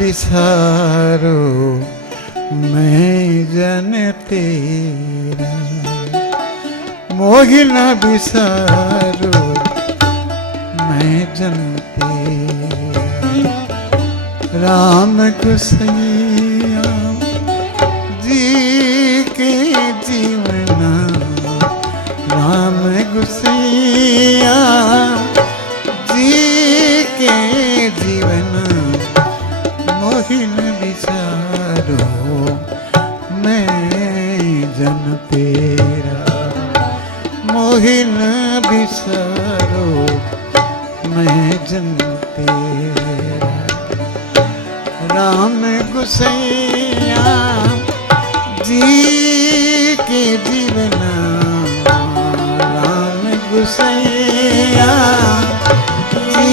बिसारो मैं जन तेरा, मोहि न बिसारो मैं जन तेरा। राम गुसैया जी के जीवना, राम गुसैया जी के जीवना, मोहि न बिसारो मैं जन तेरा, मोहि न बिसारो मैं जन तेरा। राम गुसैया जी के जीवना, राम गुसैया जी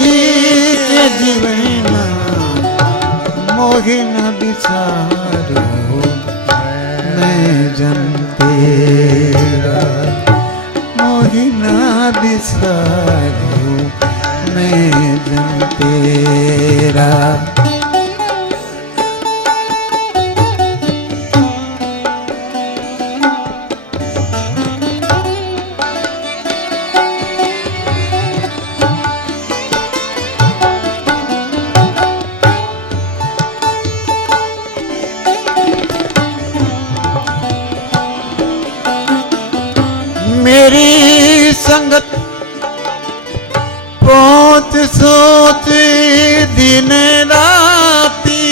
के जीवना, मोहि न बिसारो मैं जन तेरा, मोहि न बिसारो मैं जन तेरा। मेरी संगत पहुँच सोच दिन राती,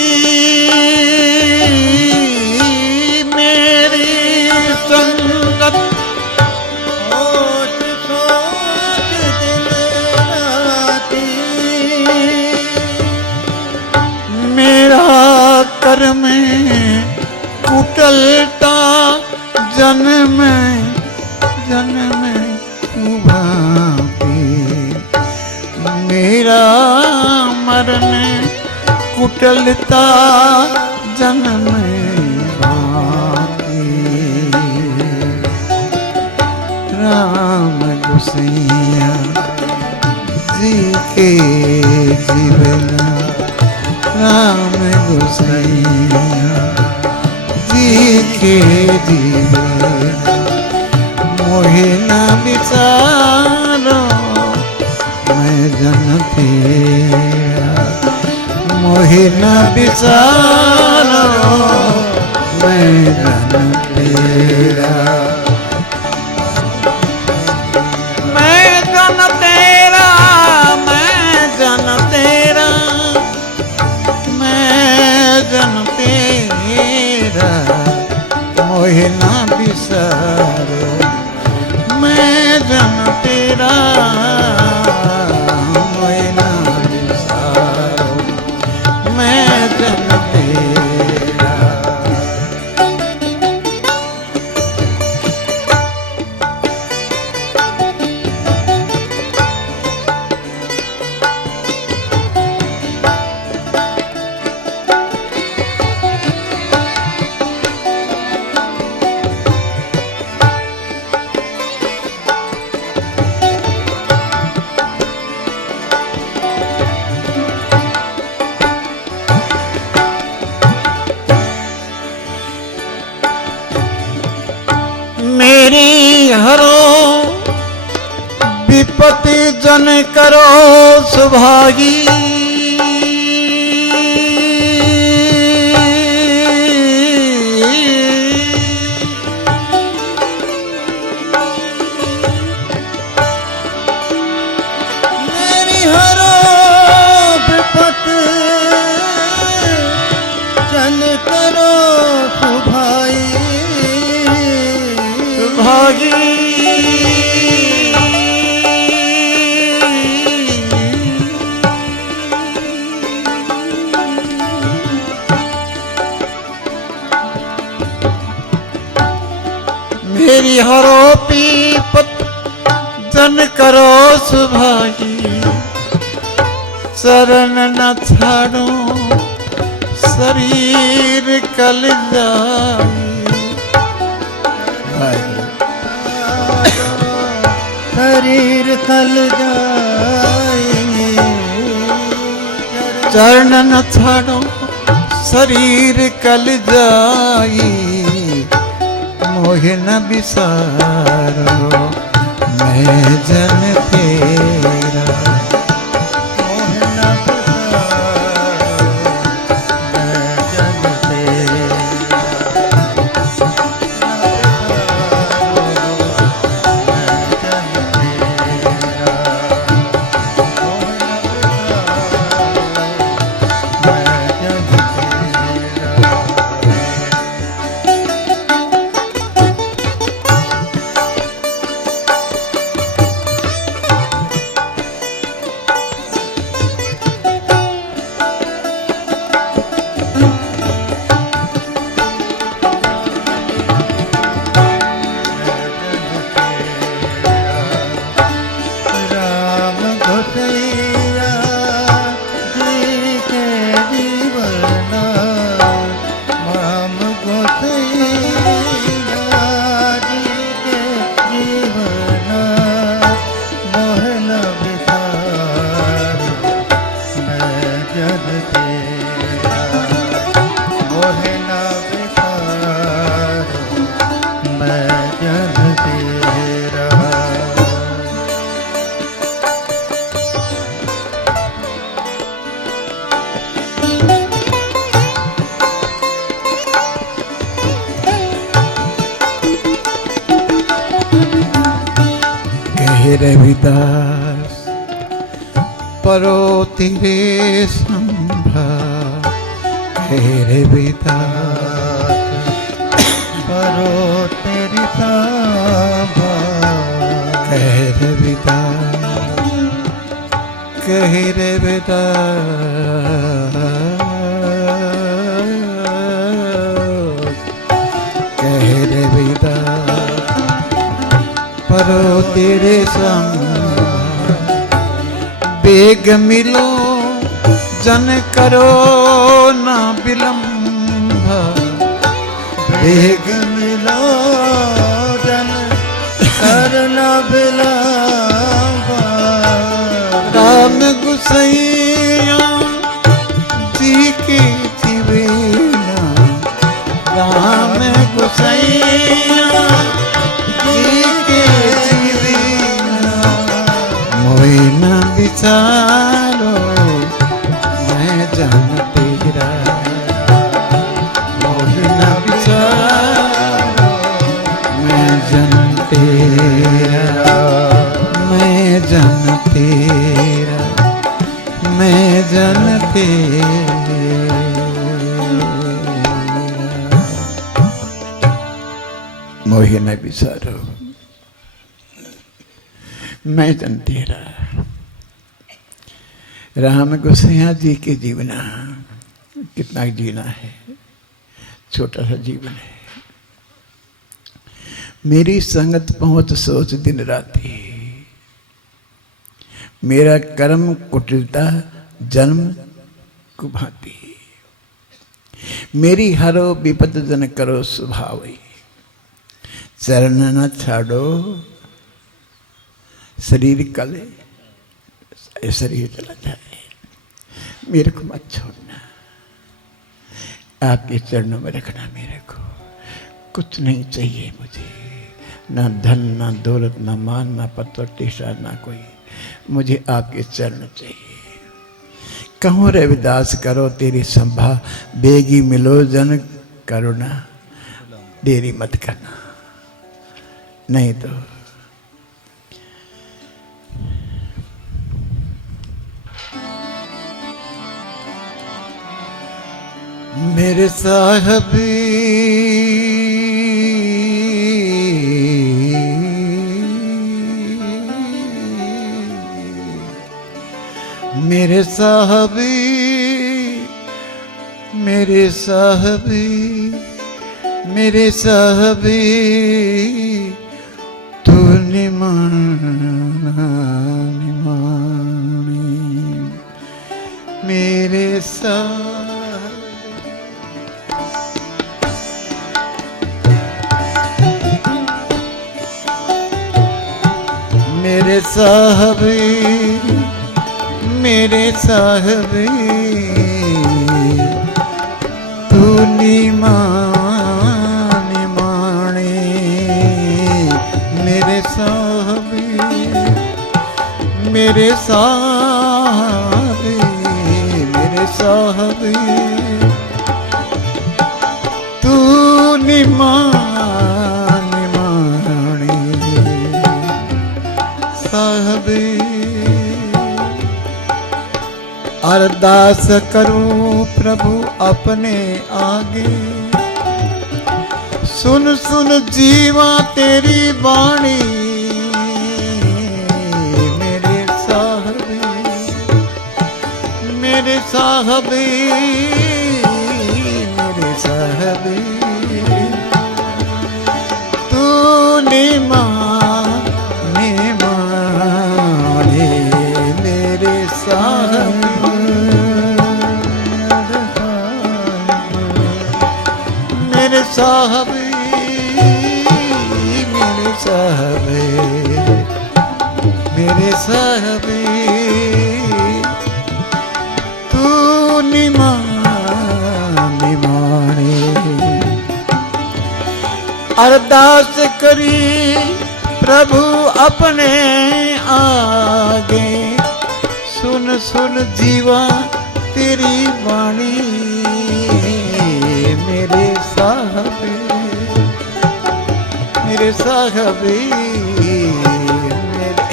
मेरी संगत पहुँच सोच दिन राती, मेरा कर्म कुटलता जन्म जन्म भांति, मेरा मरण कुटलता जन्म भांति। राम गुसैया जी के जीवना, राम गुसैया जी के जीवना, मोहि न बिसारो मैं जन तेरा, मोहि न बिसारो मैं जन तेरा। मैं जन तेरा, मैं जन तेरा, मैं जन तेरा, मोहि न बिसारो मैं जन तेरा, मोहि न बिसारो मैं जन तेरा। मेरी हरो विपत्ति जन करो सुभागी, मेरी हरो विपत्ति जन करो सुभाई, सुभागी। मेरी हरो पीपत जन करो सुभागी, शरण न छाड़ो शरीर कल जाए, शरीर कल जाएंगे, चरण न छाड़ो शरीर कल जाई मोहे न बिसारो मैं जन तेरा रविदास परो तेरे संभा रविदास परो तेरी संभा कह रविदास परो तेरे संग बेग मिलो जन करो ना विलंब बेग मिलो जन करना विलंब राम गुसैया जी के जीवेना राम गुसैया न बिचारो मैं जान तेरा मोहे न बिचारो मैं जान तेरा मैं जान तेरा मैं जान तेरा मोहे न बिचारो मैं जान तेरा। राम गोसैया जी के जीवना कितना जीना है, छोटा सा जीवन है। मेरी संगत पहुंच सोच दिन राती मेरा कर्म कुटिलता जन्म कुभाती मेरी हरो विपद जन करो स्वभावी चरण न छाड़ो शरीर कले शरीर चला जाए मेरे को मत छोड़ना आपके चरणों में रखना मेरे को कुछ नहीं चाहिए मुझे ना धन ना दौलत ना मान ना प्रतिष्ठा ना कोई मुझे आपके चरण चाहिए। कहूँ रविदास करो तेरी संभा बेगी मिलो जन करुणा देरी मत करना नहीं तो मेरे साहबी मेरे साहबी मेरे साहबी मेरे साहबी तू निमानी मेरे साहबी मेरे साहबी मेरे साहबी मान माणे मेरे साहबी, मेरे साहबी, मेरे साहबी, तू मान माणे साहबी। अरदास करूं प्रभु अपने आगे, सुन सुन जीवा तेरी वाणी मेरे साहबी, मेरे साहबी, मेरे साहबी, तू माने मेरे साहबी, मेरे साहबी, मेरे साहबी, मेरे साहबी, तू निमाने। अरदास करी प्रभु अपने आगे, सुन सुन जीवा तेरी वाणी मेरे साहबी, मेरे साहबी, मेरे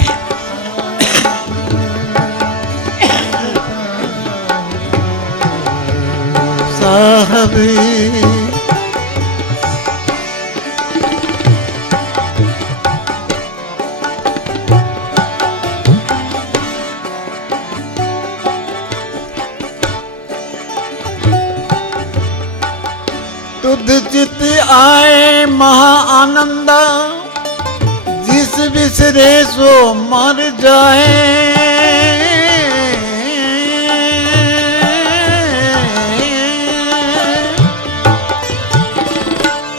साहबी। तुध चित आए महा आनंद, जिस बिसरे सो मर जाए।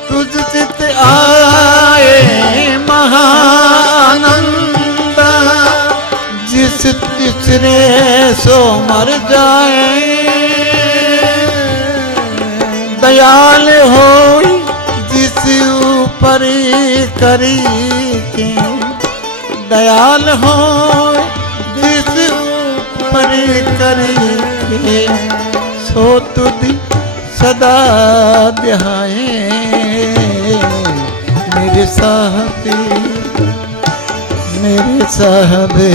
तुझ चित आए महा आनंद, जिस बिसरे सो मर जाए। दयाल हो जिस ऊपर करी के, दयाल हो जिस ऊपर करी के, सो तुझ सदा ध्याए मेरे साहबी, मेरे साहबी,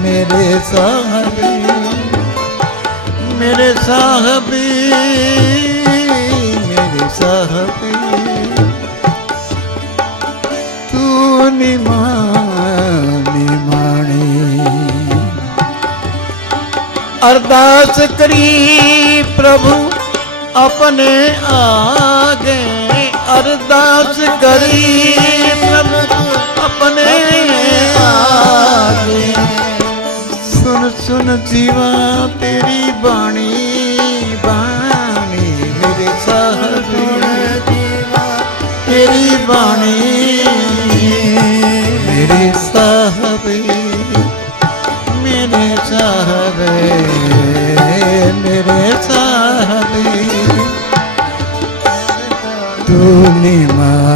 मेरे साहबी, मेरे साहबी, मेरे साहबी, तू निमाने। अरदास करी प्रभु अपने आगे, अरदास करी प्रभु अपने आगे, सुन सुन जीवा तेरी बाणी बाणी मेरे साहबी, तेरी बाणी मेरे साहबी, मेरे साहबी, मेरे साहबी, तू निमाने।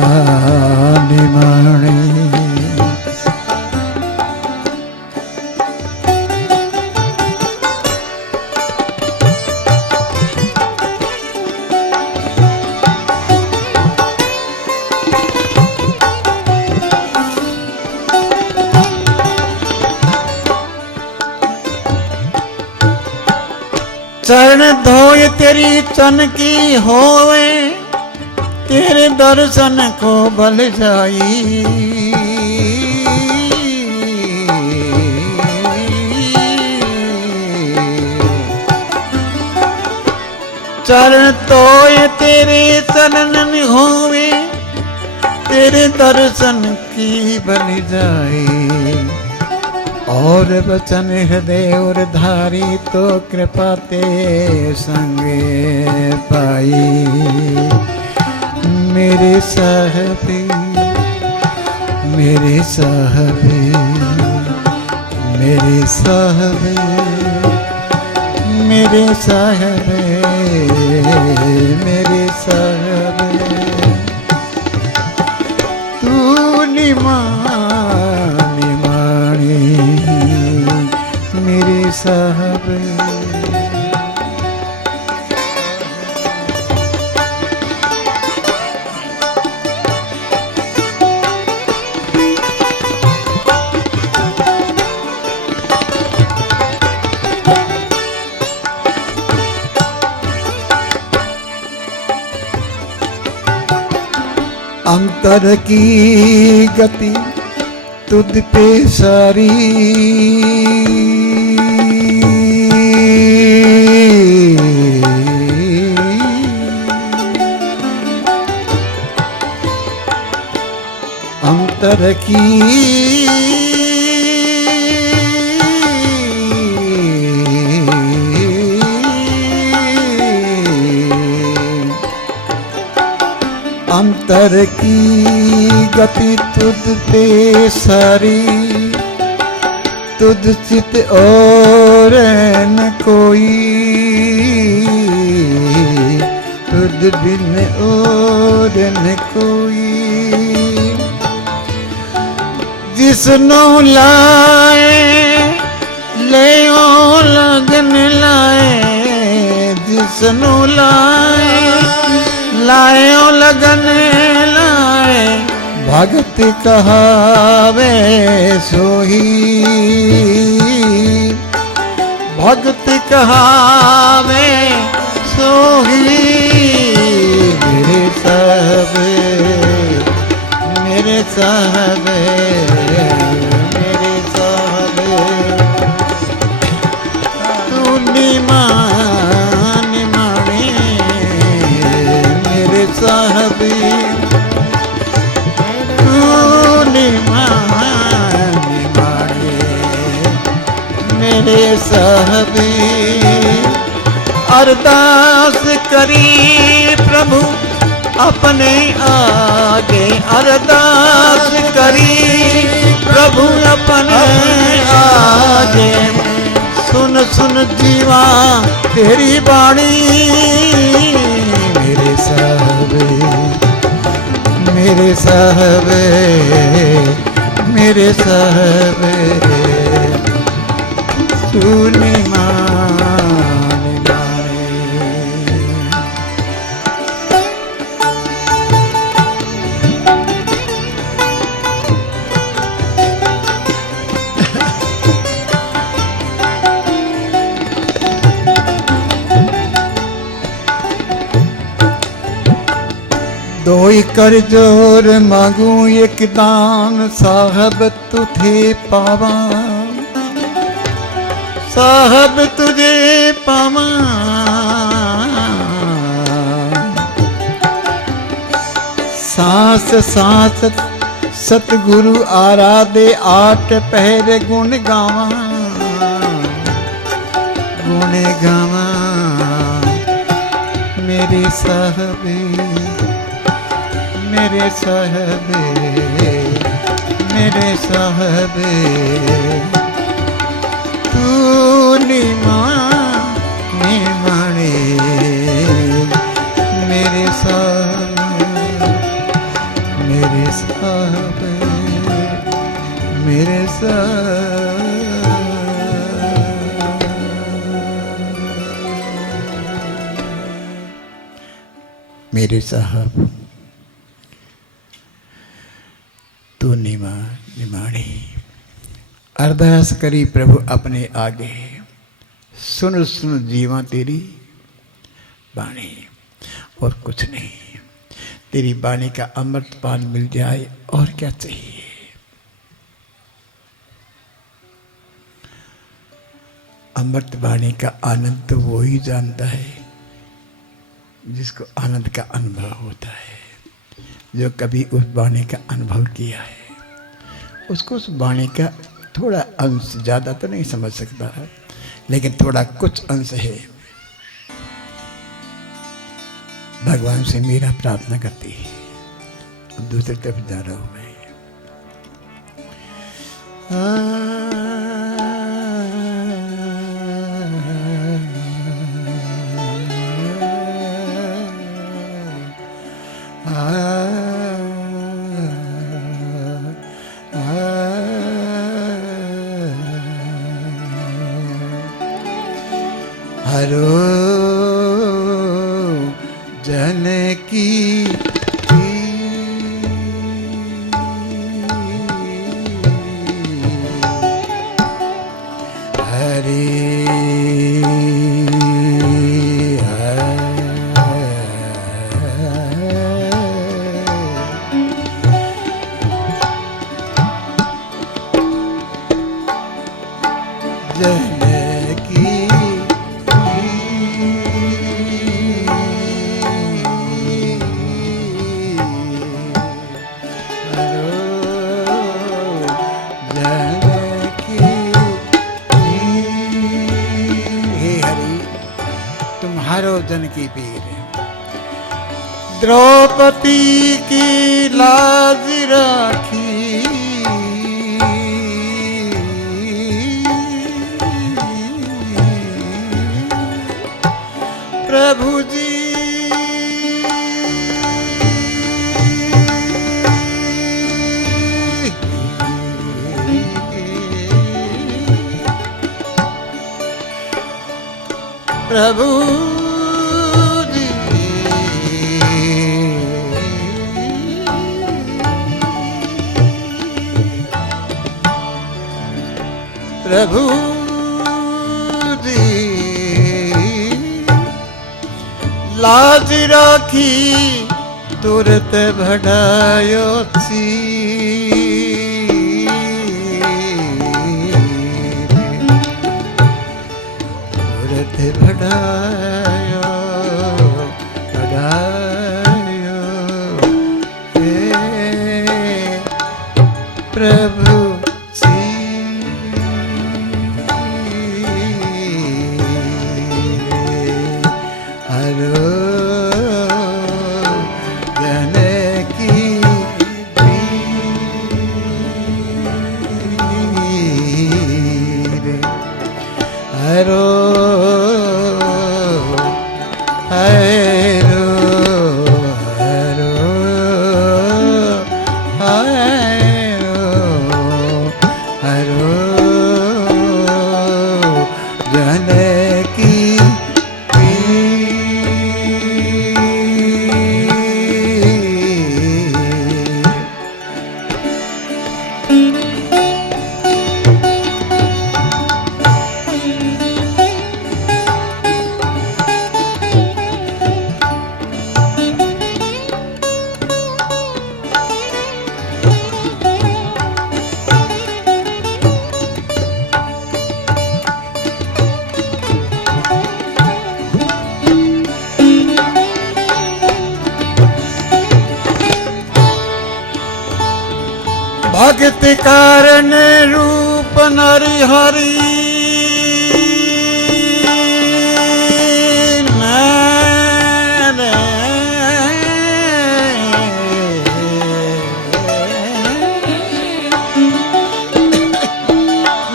चरण धोय तेरी तन की होवे, तेरे दर्शन को बल जाई। चरण धोय तेरे चरणन होवे, तेरे दर्शन की बल जाई। और वचन हृदय और धारी तो कृपा ते संगे पाई। मेरे साहबी, मेरे साहबी, मेरे साहबी, मेरे साहबी, अंतर की गति तुझ पे सारी, अंतर की अंतर की गति तुझ पे सारी, तुझ चित और न कोई, तुझ बिन और न कोई। जिसनो लाए ले ओ लगन लाए, जिसनो लाए लायो लगन लाए, भगत कहावे सोही, भगत कहावे सोही। मेरे साहब मेरे साहब मेरे साहब, तू निमान माने मेरे साहब, तू निमान माने मेरे साहब। अरदास करी प्रभु अपने आगे, अरदास करी प्रभु अपने आगे। सुन सुन जीवा तेरी बाणी, मेरे साहब मेरे साहब मेरे साहब, सुनी मान माने। दोई कर जोर मांगू एक दान, साहब तुझे पावा, साहब तुझे पावा। सांस सांस सतगुरु आराधे, आठ पहर गुण गावा, गुण गावा मेरे साहब मेरे साहब मेरे साहब। तू निमाने माने मेरे साहब मेरे साहब मेरे साहब। मेरे साहब तू निमाने। अरदास करी प्रभु अपने आगे, सुन सुन जीवा तेरी बाणी, और कुछ नहीं। तेरी बाणी का अमृत पान मिल जाए और क्या चाहिए। अमृत बाणी का आनंद तो वो ही जानता है जिसको आनंद का अनुभव होता है। जो कभी उस वाणी का अनुभव किया है उसको उस वाणी का थोड़ा अंश, ज़्यादा तो नहीं समझ सकता है, लेकिन थोड़ा कुछ अंश है। भगवान से मेरा प्रार्थना करती है। दूसरी तरफ जा रहा हूं मैं। हरो जनकी द्रौपदी की लाज राखी, प्रभु जी प्रभु जी प्रभु जी लाज राखी तुरत बढ़ायो छी, बढ़ायो बढ़ायो हे प्रभु जी हरो जन की पीर हरो भक्त कारण रूप नरि हरि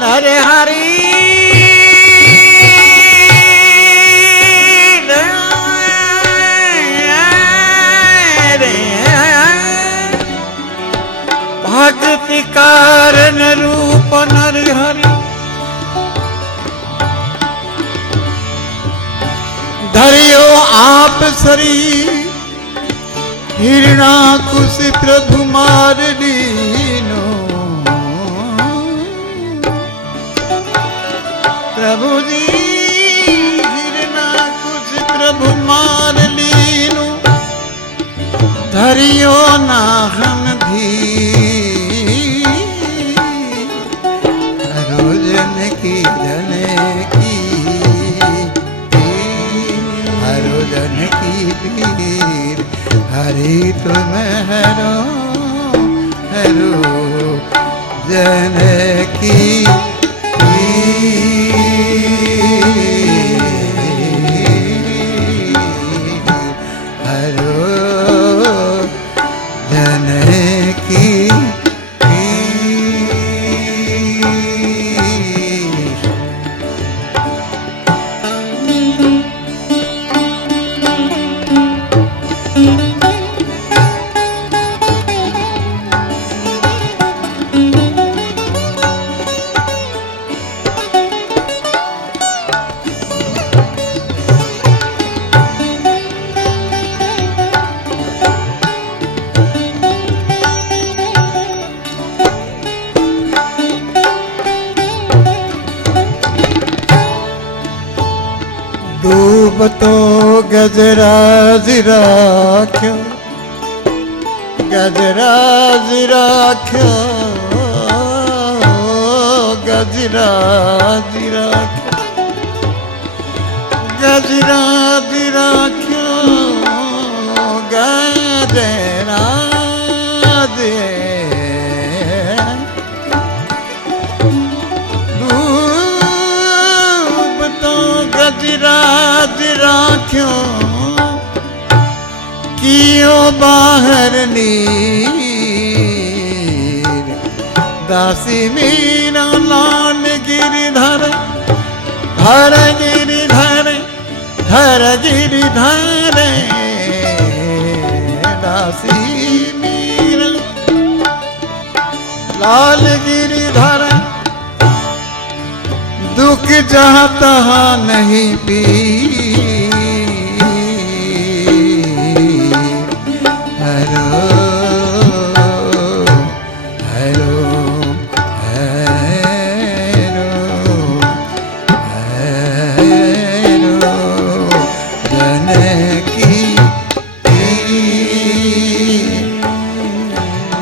नरे हरि भक्ति कारण रूप नरि हरि धरियो आप शरीर हिरणाकुश प्रभु मार दीनो प्रभु जी हिरणाकुश प्रभु मार लीनो धरियो नाहन भी जन की हरो जन की पीर हरि तुम हरो हरो जन की पीर हरो जन की तो गजराज राख्यो गजराज राख्यो गजराज राख्यो गजराज राख्यो गजराज गजराज राख्यो कियो बाहर नीर दासी मीरा लाल गिरिधर धर गिरिधर धर गिरिधर दासी मीरा लाल गिरिधर दुख जहाँ तहाँ नहीं पी हरो हरो हरो हरो जनकी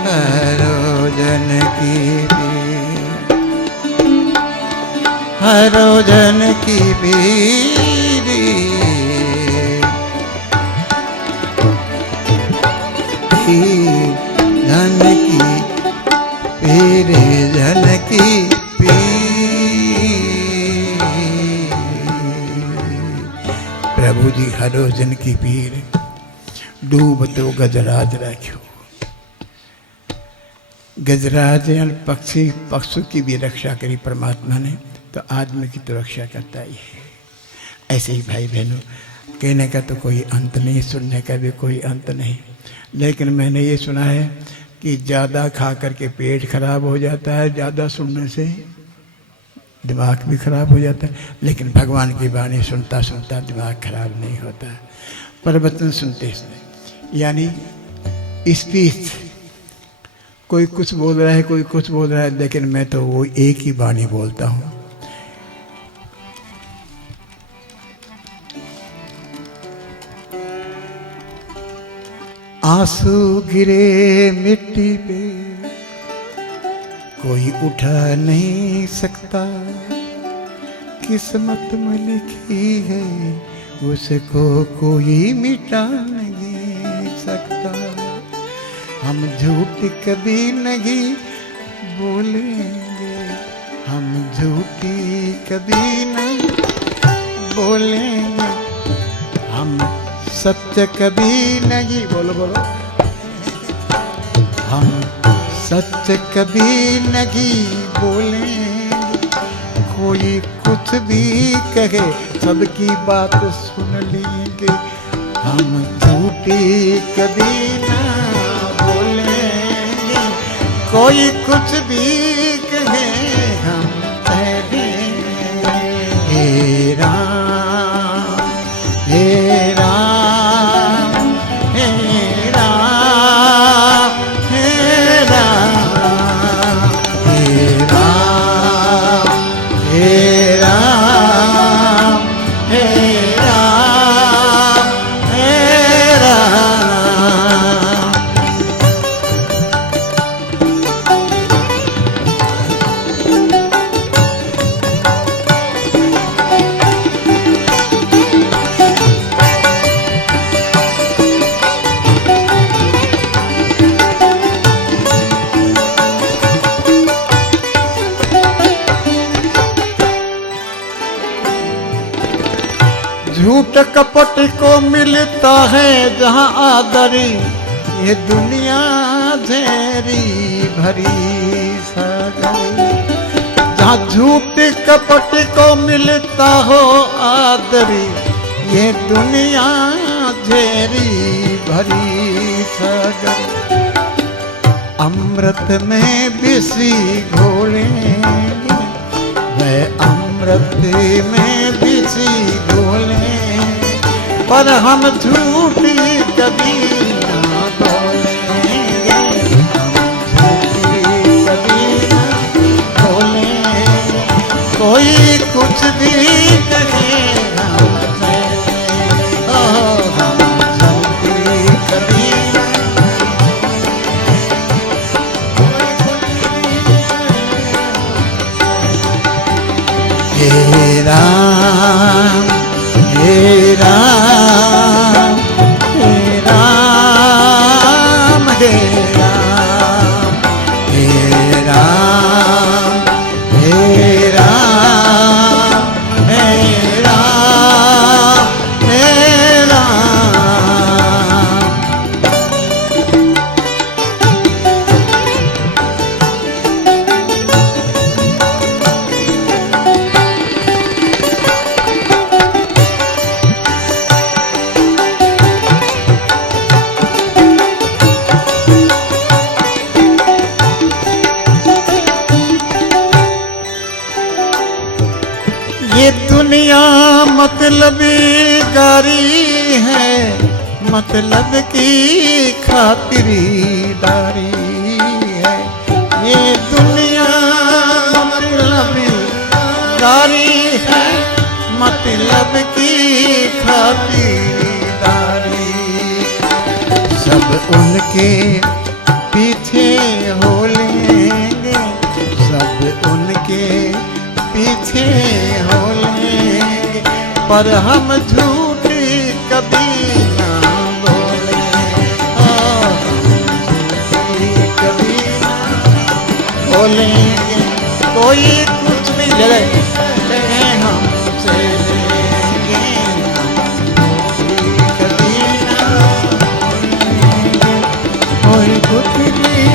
हरो जनकी हरो जनकी बीरी जनकी पीरे जनकी प्रभु जी हरो जनकी पीर डूब तो गजराज राख्यो। गजराज पक्षी पक्षु की भी रक्षा करी परमात्मा ने, तो आदमी की तो रक्षा करता ही है। ऐसे ही भाई बहनों, कहने का तो कोई अंत नहीं, सुनने का भी कोई अंत नहीं। लेकिन मैंने ये सुना है कि ज़्यादा खा करके पेट खराब हो जाता है, ज़्यादा सुनने से दिमाग भी खराब हो जाता है। लेकिन भगवान की वाणी सुनता सुनता दिमाग खराब नहीं होता। प्रवचन सुनते सुनते यानी स्पीच, कोई कुछ बोल रहा है, कोई कुछ बोल रहा है, लेकिन मैं तो वो एक ही वाणी बोलता हूँ। आंसू गिरे मिट्टी पे कोई उठा नहीं सकता, किस्मत में लिखी है उसको कोई मिटा नहीं सकता। हम झूठ कभी नहीं बोलेंगे, हम झूठी कभी नहीं बोलेंगे, हम सत्य कभी नहीं, बोलो बोलो, हम सत्य कभी नहीं बोलेंगे। कोई कुछ भी कहे सबकी बात सुन लेंगे, हम झूठी कभी ना बोलेंगे। कोई कुछ भी कहे हम ठहरेंगे। हे राम हे राम हे राम हे राम हे राम हे राम हे राम हे राम। झूठ कपट को मिलता है जहाँ आदरी, ये दुनिया झेरी भरी सागरी। जहाँ झूठ कपट को मिलता हो आदरी, ये दुनिया झेरी भरी सागरी। अमृत में विषी घोलेंगे, वह अमृत में विषी घोलेंगे, पर हम झूठी कभी ना बोलेंगे, हम झूठी कभी ना बोलेंगे। कोई कुछ भी कहे हम झूठी कभी ना। हे राम हे राम मतलबी गारी है, मतलब की खातिरदारी है। ये दुनिया मतलबी गारी है, मतलब की खातिरदारी। सब उनके पीछे हो लेंगे, सब उनके पीछे हो लेंगे, पर हम झूठ कभी ना बोले, कभी ना बोलेंगे। कोई कुछ भी ले हमसे लेंगे, कभी ना बोलेंगे। कोई कुछ भी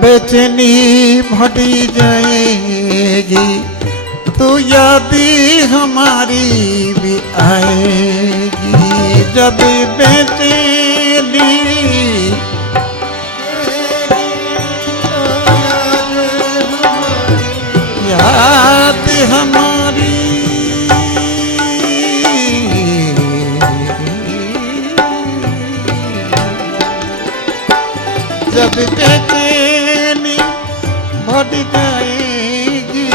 बेचैनी बढ़ी जाएगी, तो यादें हमारी भी आएगी। जब बेचैनी याद हमारी जब बेचैनी बढ़ जाएगी,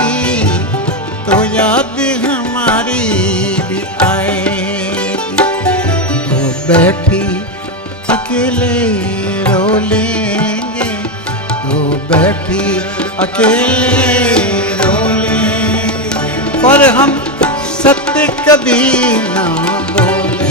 तो याद हमारी भी आएगी। तो बैठी अकेले रो लेंगे, तो बैठी अकेले रो लेंगे, पर हम सत्य कभी ना बोले।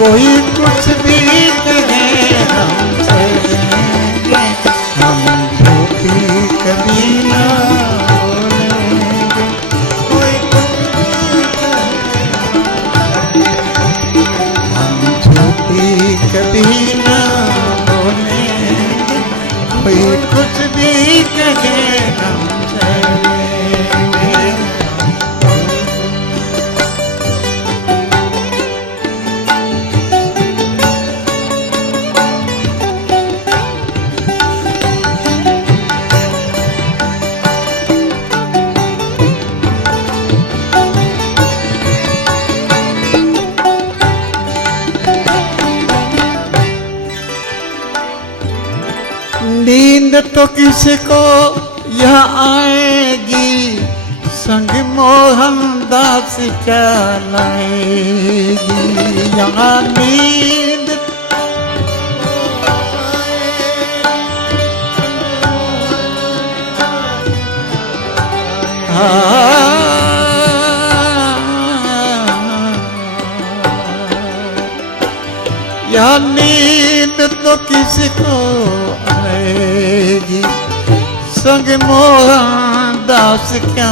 कोई कुछ भी कहे हमसे लेंगे, हम झूठी कभी ना बोलेंगे। कोई कुछ भी कहे हम झूठी कभी ना बोलेंगे। कोई कुछ भी कहे हमसे लेंगे। नींद तो किसको यह आएगी, संग मोहन दास क्या लाएगी। यहाँ नींद यहाँ नींद तो किसको आएगी, संग मोहन दास क्या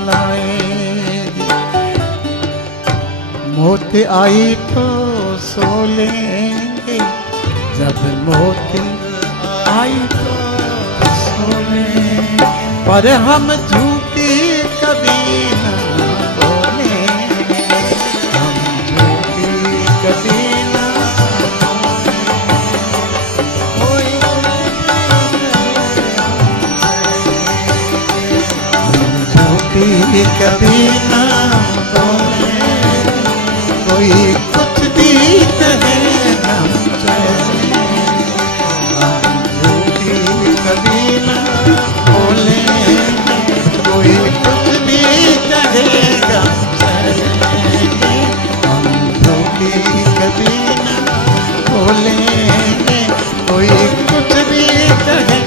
लाएगी। मौत आई तो सो लेंगे, जब मौत आई तो सो लेंगे, पर हम झूठी कभी ना बोलेंगे। हम झूठी कभी ना कभी ना बोले। कोई कुछ भी कहे हमसे, हम झूठी कभी ना बोले। कोई कुछ भी कहे हमसे, हम झूठी कभी ना बोलेंगे। कोई कुछ भी कहे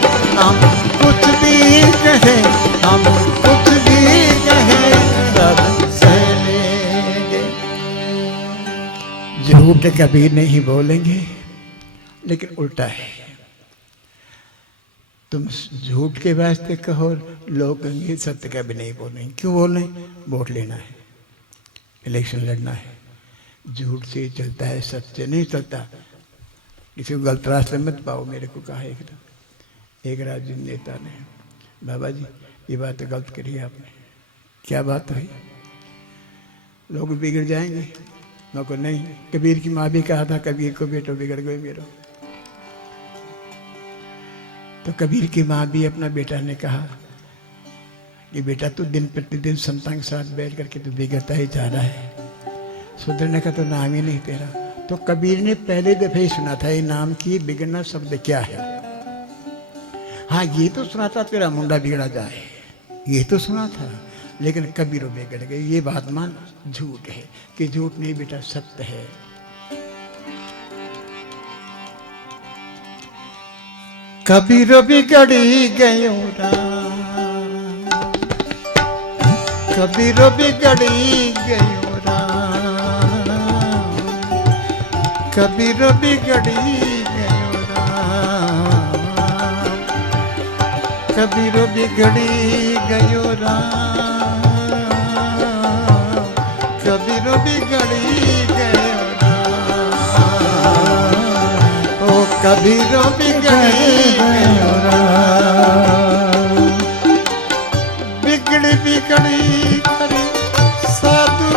झूठ कभी नहीं बोलेंगे, लेकिन उल्टा है। तुम झूठ के वास्ते कहो, लोग कहेंगे सत्य कभी नहीं बोलेंगे। क्यों बोल रहे? वोट लेना है, इलेक्शन लड़ना है। झूठ से चलता है, सत्य नहीं चलता। किसी को गलत रास्ते मत पाओ। मेरे को कहा एक राजनीतिक नेता ने, बाबा जी ये बात गलत करी आपने। क्या बात हुई? लोग बिगड़ जाएंगे। मैं को नहीं, कबीर की माँ भी कहा था, कबीर को बेटो बिगड़ गए मेरो। तो कबीर की माँ भी अपना बेटा ने कहा कि बेटा तू दिन प्रतिदिन संतान के साथ बैठ करके तू बिगड़ता ही जा रहा है, सुधरने का तो नाम ही नहीं तेरा। तो कबीर ने पहले दफे ही सुना था ये नाम की बिगड़ना शब्द क्या है। हाँ ये तो सुना था तेरा मुंडा बिगड़ा जाए, ये तो सुना था, लेकिन कबीर बिगड़ गए। ये बात मान झूठ है कि झूठ नहीं बेटा, सत्य है। कबीर बिगड़ी गयो राम, कबीर बिगड़ी गयो राम, कबीर बिगड़ी गयो राम, कबीर बिगड़ी गयो राम, कबीर बिगड़ी गयो राम, ओ कबीर बिगड़ी गयो राम। बिगड़ी बिगड़ी करी साधु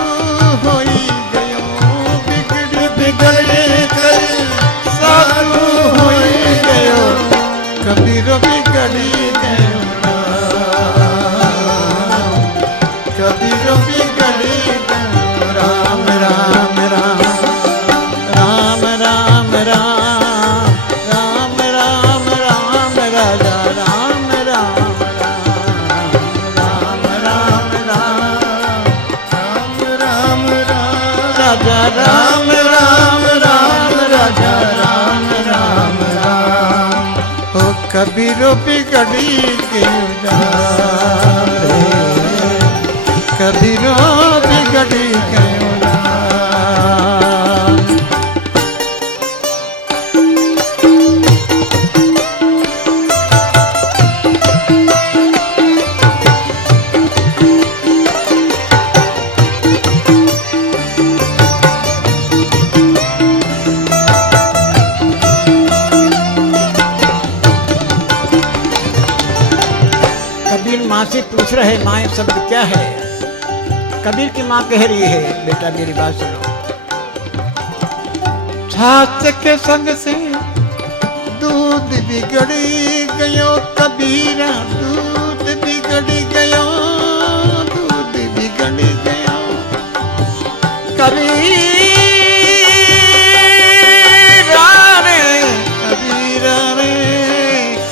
होई गयो, बिगड़ी बिगड़ी करी साधु होई गयो, कबीर बिगड़ी गयो राम, कबीर बिगड़ी गयो राम। राम राम राम राम राम राम राम राम राजा राम राम राम राम राम राजा राम राम राम राजा राम राम राम। ओ कबीर बिगड़ी गयो राम रे, कबीर बिगड़ी गयो राम। माँ से पूछ रहे माँ शब्द क्या है। कबीर की माँ कह रही है बेटा मेरी बात सुनो। छाछ के संग से दूध बिगड़ी गयो कबीरा, दूध बिगड़ी गयो, दूध बिगड़ी गयो कबीरा रे, कबीरा रे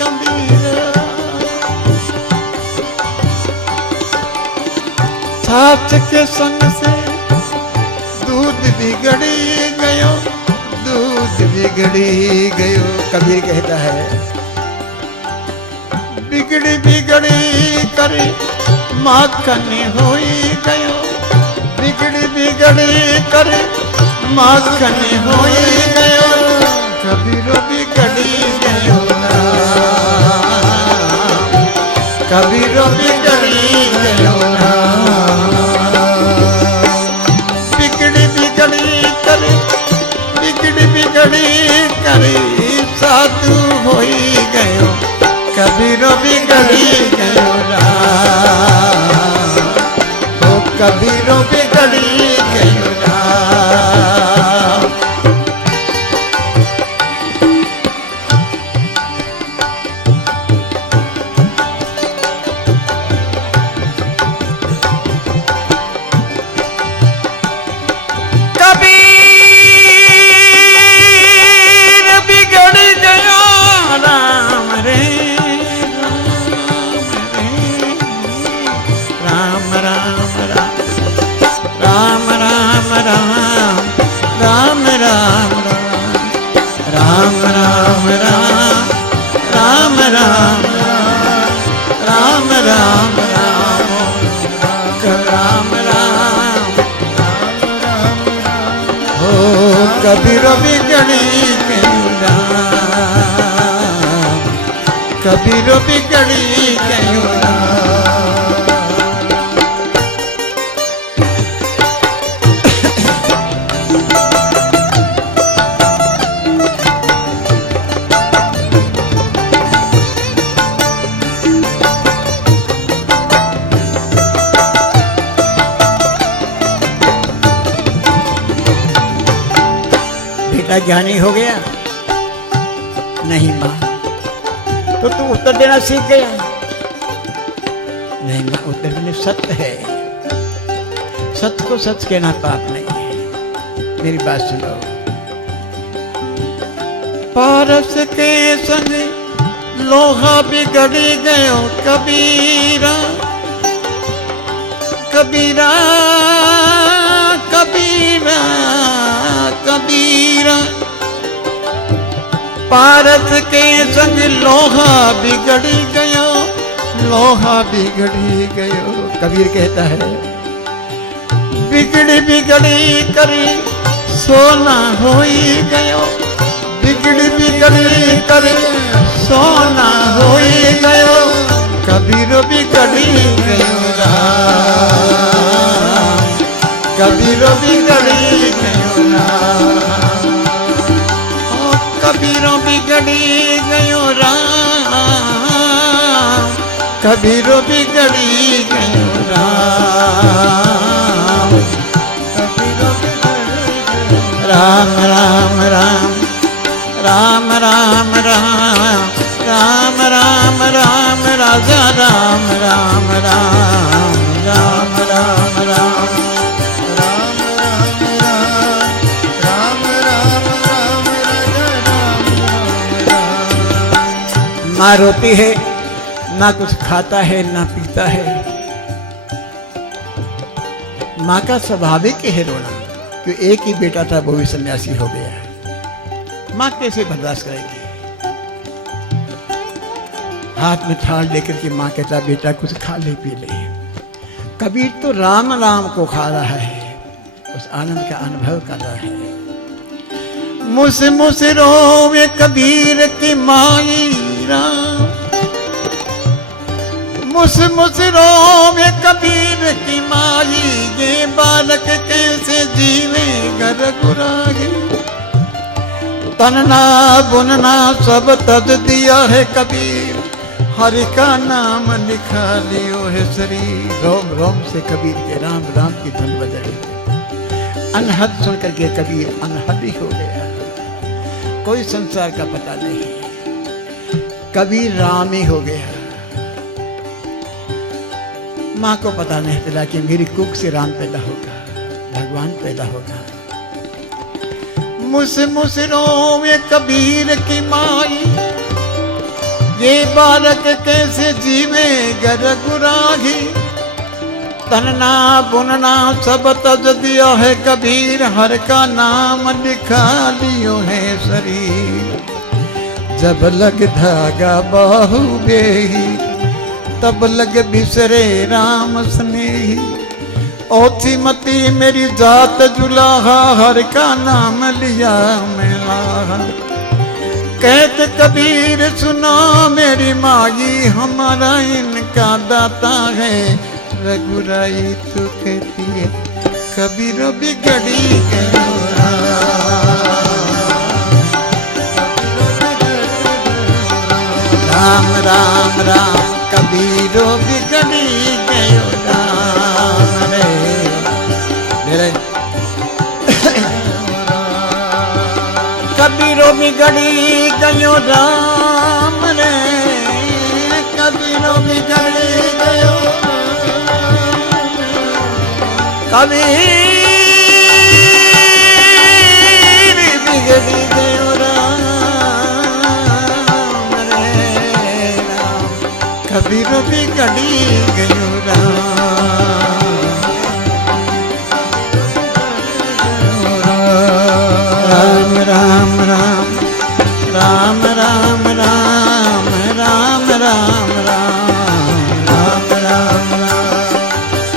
कबीरा। छाछ के संग से दूध बिगड़ी गयो, दूध बिगड़ी गयो। कबीर कहता है बिगड़ी बिगड़ी करे माखन होई गयो, बिगड़ी बिगड़ी करे माखन होई गयो, कबीर बिगड़ी गयो राम, कबीर बिगड़ी गयो राम। बिगड़ी बिगड़ी करे, बिगड़ी बिगड़ी करे साधु होई गयो, कबीर बिगड़ी गयो राम, ओ कबीर बिगड़ी गयो राम। कबीर बिगड़ी गयो राम, कबीर बिगड़ी गयो राम। बेटा ज्ञानी हो गया? नहीं माँ। तो तू उत्तर देना सीख गया? नहीं माँ, उत्तर देने सत्य है। सत्य को सच कहना पाप नहीं है। मेरी बात सुनो। पारस के संग लोहा बिगड़ी गयो कबीरा, कबीरा कबीरा कबीरा। पारस के संग लोहा बिगड़ी गयो, लोहा बिगड़ी गयो। कबीर कहता है बिगड़ी बिगड़ी करी सोना होई गयो, बिगड़ी बिगड़ी करी सोना होई गयो। कबीर बिगड़ी गयो राम, कबीर बिगड़ी गयो राम। ओ कबीर बिगड़ी गयो राम, कबीर बिगड़ी गयो राम, कबीर बिगड़ी गयो राम। राम राम राम राम राम राम राम राम राजा राम राम राम राम राम राम माँ रोती है, ना कुछ खाता है ना पीता है। माँ का स्वाभाविक है रोना, क्यों एक ही बेटा था वो भी सन्यासी हो गया है। माँ कैसे बर्दाश्त करेगी? हाथ में थाल लेकर के माँ कहता बेटा कुछ खा ले पी ले। कबीर तो राम राम को खा रहा है, उस आनंद का अनुभव कर रहा है। मुस मुस रोवे कबीर की माई राम, मुस मुस रोवे कबीर की माई। ये बालक कैसे जीवे घर गुरागे, तनना बुनना सब तज दिया है कबीर, हरि का नाम लिखा लियो है शरीर। रोम रोम से कबीर के राम राम की धुन बज रही है। अनहद सुन करके कबीर अनहद ही हो गया, कोई संसार का पता नहीं। कबीर राम ही हो गया। माँ को पता नहीं चला कि मेरी कुख से राम पैदा होगा, भगवान पैदा होगा। मुस मुस रोवे कबीर की माई, ये बालक कैसे जीवे घर गुरागी। तनना बुनना सब तज दिया है कबीर, हर का नाम लिखा लियो है शरीर। जब लग धागा बाहु बेही, तब लग बिसरे राम स्नेही। ओथी मती मेरी जात जुलाहा, हर का नाम लिया मिला। कहत कबीर सुनो मेरी माई, हमारा इनका दाता है रघुराई। तू कहती है कबीर बिगड़ी गयो राम, राम राम कबीर बिगड़ी गयो राम रे मेरे। कबीरो बिगड़ी गयो राम रे, कबीरो बिगड़ी गयो, कबीर बिगड़ी गयो राम रे राम, कबीर बिगड़ी गयो राम राम राम राम राम राम राम राम राम राम राम राम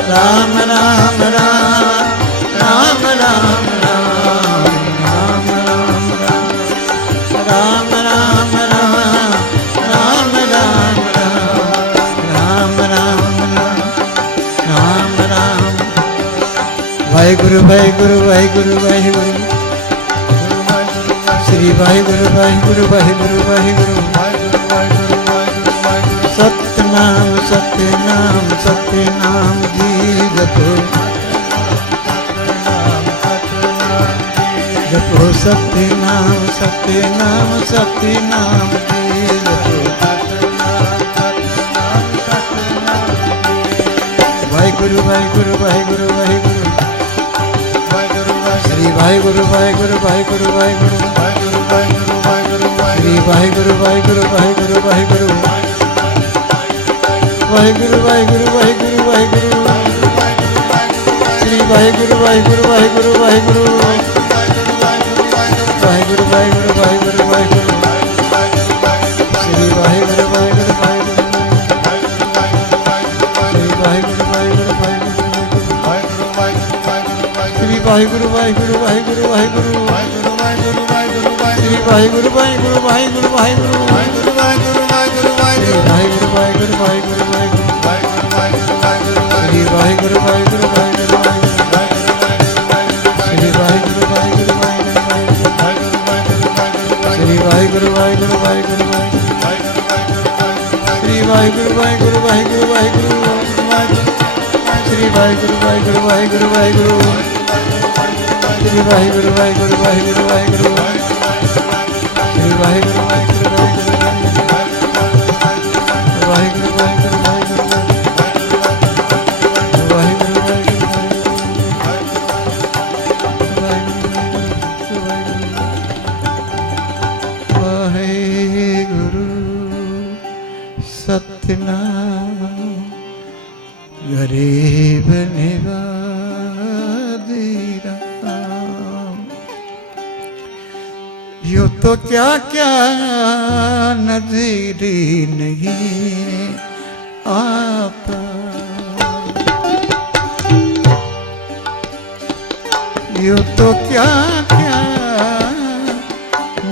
राम राम राम राम राम राम वाहिगुरु वाहिगुरु वाहिगुरु वाहिगुरु श्री वाहिगुरु वाहिगुरु वाहिगुरु वाहिगुरु सतनाम सतनाम सतनाम जी जपो जपो सतनाम सतनाम सतनाम जी जपो वाहिगुरु वाहिगुरु वाहिगुरु वाहिगुरु श्री वाहिगुरु वाहिगुरु वाहिगुरु वाहिगुरु श्री वाहिगुरु वाहिगुरु वाहिगुरु वाहिगुरु वाहिगुरु वाहिगुरु वाहिगुरु वाहिगुरु श्री वाहिगुरु वाहिगुरु वाहिगुरु वाहिगुरु वाहिगुरु वाहिगुरु वाहिगुरु वाहिगुरु श्री वाहिगुरु वाहिगुरु वाहिगुरु श्री वाहिगुरु वाहिगुरु वाहिगुरु श्री वाहिगुरु वाहिगुरु वाहिगुरु वाहिगुरु श्री वाहिगुरु वाहिगुरु वाहिगुरु वाहिगुरु श्री वाहिगुरु वाहिगुरु वाहिगुरु वाहिगुरु श्री वाहिगुरु वाहिगुरु वाहिगुरु वाहिगुरु श्री वाहिगुरु वाहिगुरु वाहिगुरु वाहिगुरु श्री वाहिगुरु वाहिगुरु वाहिगुरु वाहिगुरु श्री वाहिगुरु वाहिगुरु वाहिगुरु वाहिगुरु श्री वाहिगुरु वाहिगुरु वाहिगुरु वाहिगुरु श्री वाहिगुरु वाहिगुरु वाहिगुरु वाहिगुरु श्री वाहिगुरु वाहिगुरु वाहिगुरु वाहिगुरु वाहिगुरु वाहिगुरु वाहिगुरु वाहिगुरु सतनाम गरीब निवाजी राम यूं तो क्या क्या नजीरी नहीं आता यूं तो क्या क्या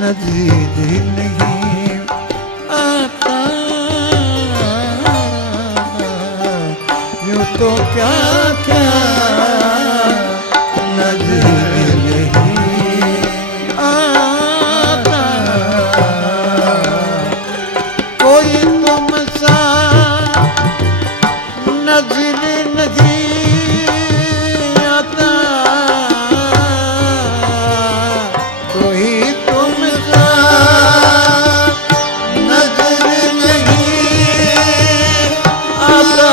नजीरी नहीं आता यूं तो क्या क्या नजर नहीं आता कोई तुम सा नजर नहीं आता कोई तुम सा नजर नहीं आता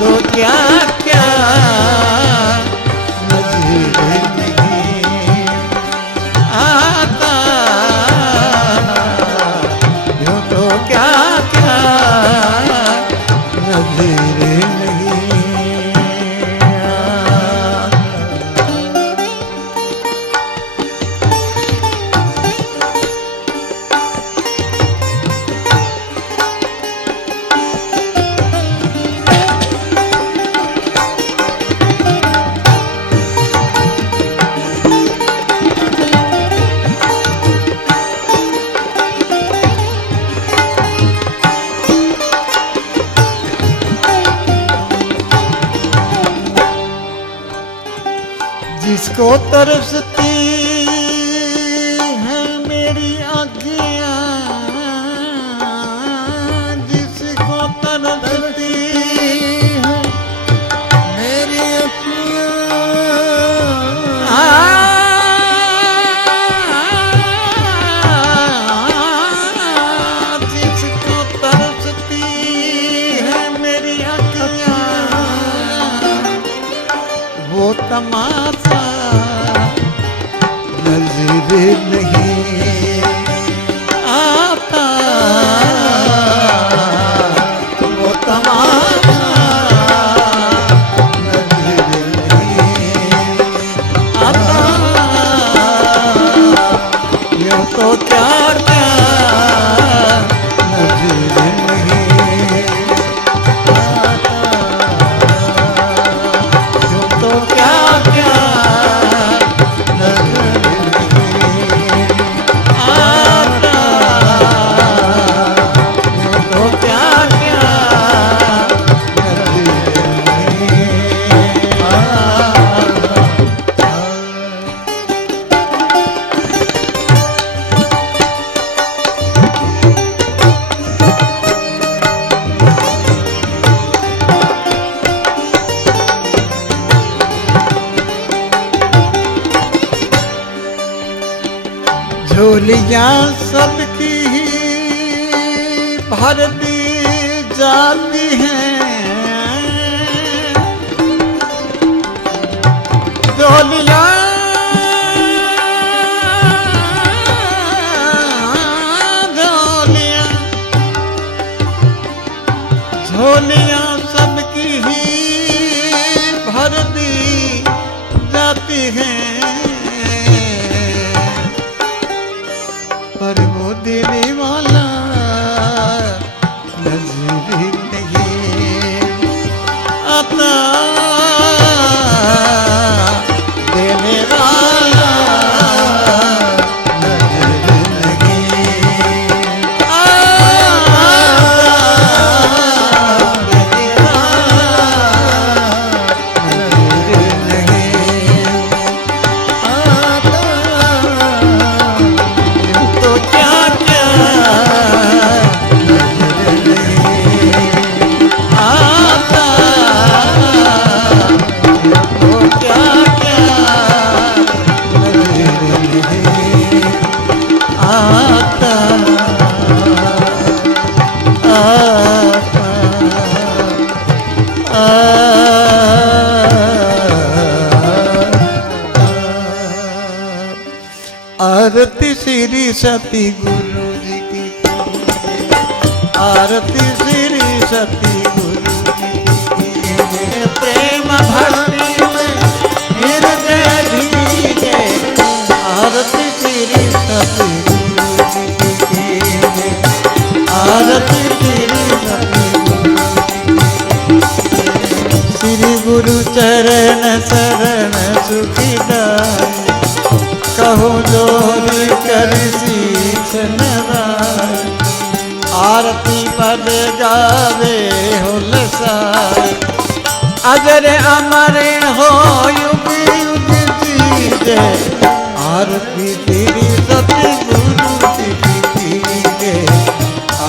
तो क्या क्या नजर नहीं आता यूं तो क्या क्या नजर नहीं जिसको तरसती है मेरी आँखियाँ जिसको तरसती है मेरी आँखियाँ जिसको तरसती है मेरी आँखियाँ वो तमाशा नजर नहीं आता वो तमाशा नजर नहीं आता यूं तो क्या क्या नजर नहीं आता यूं तो क्या क्या नजर नहीं आता झोलियां सबकी भर दी जाती हैं, झोलियां झोलियां झोलियां सबकी ही भर दी जाती हैं, पर वो देने वाला नजर नहीं आता, देने वाला नजर नहीं आता, देने आरती श्री सती गुरु जी की, आरती श्री सती गुरु जी की, प्रेम भक्ति में हृदय भीगे, आरती श्री सती गुरु जी की, आरती श्री सती गुरु जी, श्री गुरु चरण शरण सुखीदाय, कहो जोरी कर शीश नवाए, आरती पद गावे हो लसाए, अजर अमर हो युग युग जीजे, आरती तेरी सती गुरु जी की,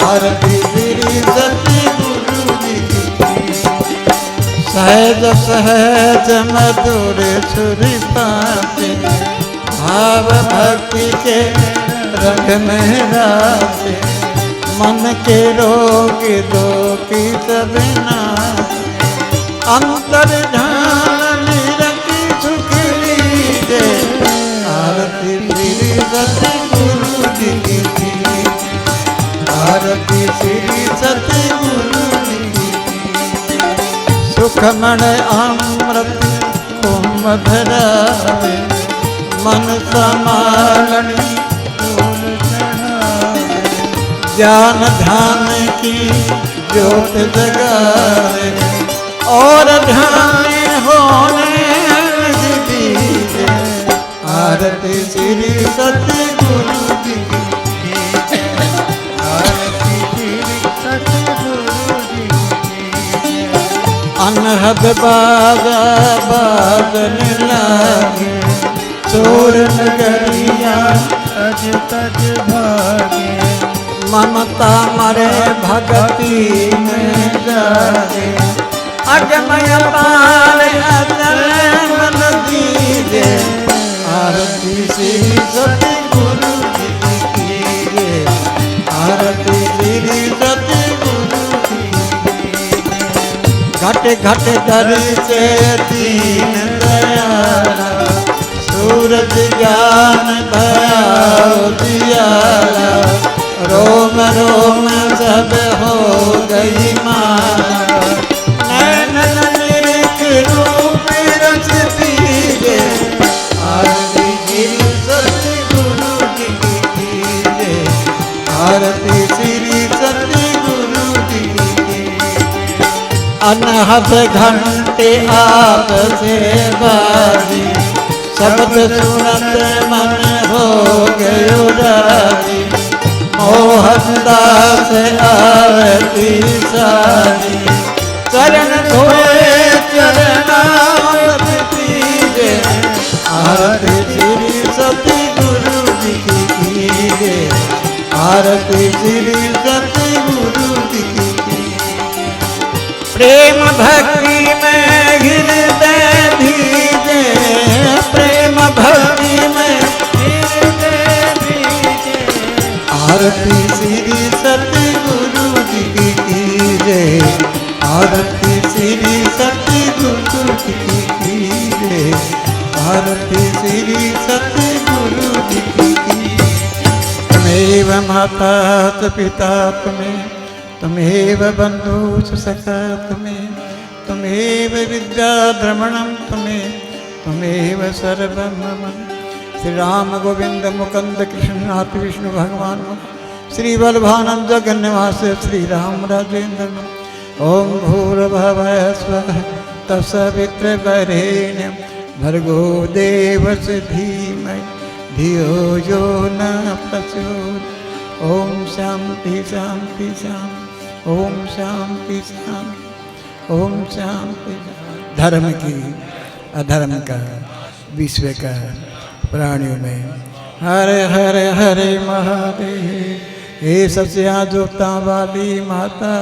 आरती तेरी सती गुरु जी की, सहज सहज मधुर सुर पाते, भाव भक्ति के रंग में राते, मन के रोग दोगी सब नाते, अंतर ध्यान निरखी सुख लीजे, आरती श्री सती गुरु जी की, आरती श्री सती गुरु जी की, सुखमण अमृत कुंभ भरावे, मन समालनी फूल चढ़ावे, ज्ञान ध्यान की ज्योत जगावे, और ध्यान होने दीजिए, आरती श्री सती गुरु जी की, आरती श्री सती गुरु जी की, अनहद बाजा बाजन लागे, चोर नगरिया तज तज भागे, ममता मरे भगती में जागे, अगमय पार अचल मन दीजे, आरती श्री सती गुरु जी की, आरती श्री सती गुरु जी की, घट घट कर से दीन दयाला, सूरज ज्ञान भया दियाला, रोम रोम सब हो गई माला, नैन निरिख रूप रस दीजे, आरती श्री सती गुरु जी की, आरती श्री सती गुरु जी की, अनहद घंटे आप से बाजी, शब्द सुनत मन हो गयो राजी, मोहनदास आरती सारी, चरण धोए चरणामृत पीजे, आरती श्री सती गुरु जी की, आरती श्री सती गुरु जी की, प्रेम भक्ति में हृदय भीजे, प्रेम भक्ति में हृदय भीजे, रे आरती श्री सतगुरु जी की रे आरती श्री सतगुरु जी की त्वमेव माता च पिता त्वमेव बन्धु च सखा त्वमेव विद्याद्रमणं त्वमेव सर्वं मम। श्री राम गोविंद मुकुंद कृष्णनाथ विष्णु भगवान श्री बलभानंद जगन्निवास श्री राम राजेंद्र ओम भूर्भुवः स्वः तत्सवितुर्वरेण्यं भर्गो देवस्य धीमहि धियो यो न प्रचोदयात्। ओम शांति शांति शांति ओम शांति शांति ओम शांति। धर्म की अधर्म का विश्व का प्राणियों में हरे हरे हरे महादेव। हे सस्या जोता वाली माता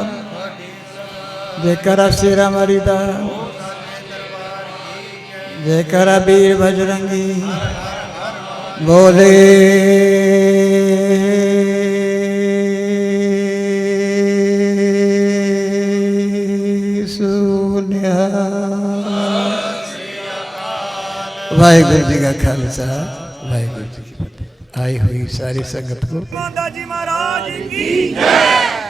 जय करा शेरा मरीदा जय करा वीर बजरंगी बोले सुनिया। वाहिगुरु जी का खालसा वाहिगुरु जी की फतेह। आई हुई सारी संगत को माता जी महाराज की जय।